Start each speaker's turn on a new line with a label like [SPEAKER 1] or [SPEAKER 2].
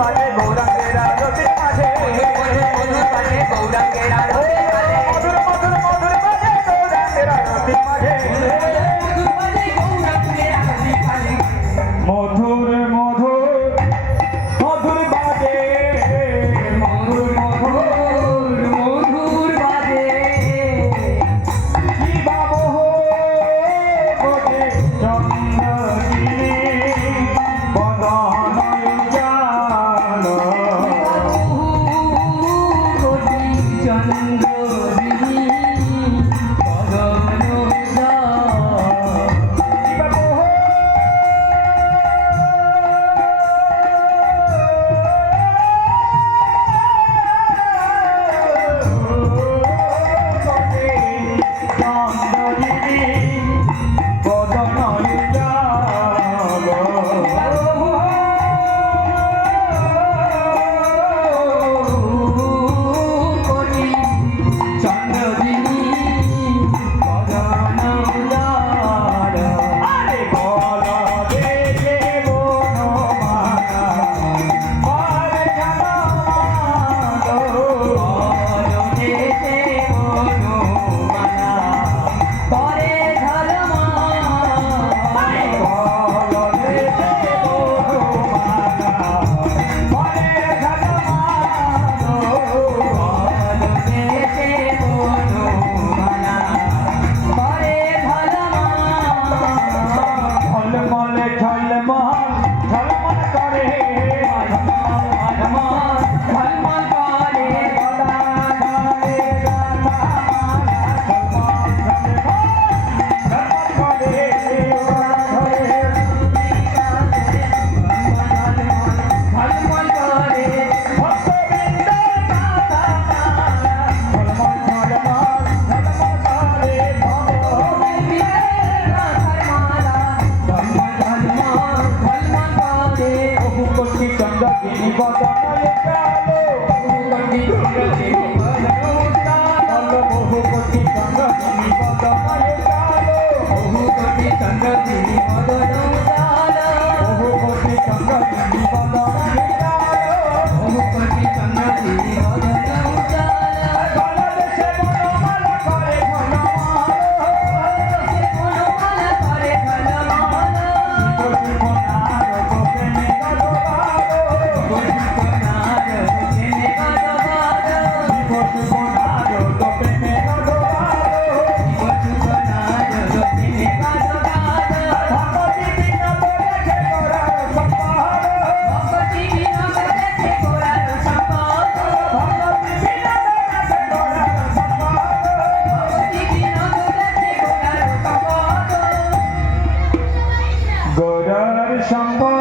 [SPEAKER 1] পারে ঘোড়া கண்ட மகனா 阳光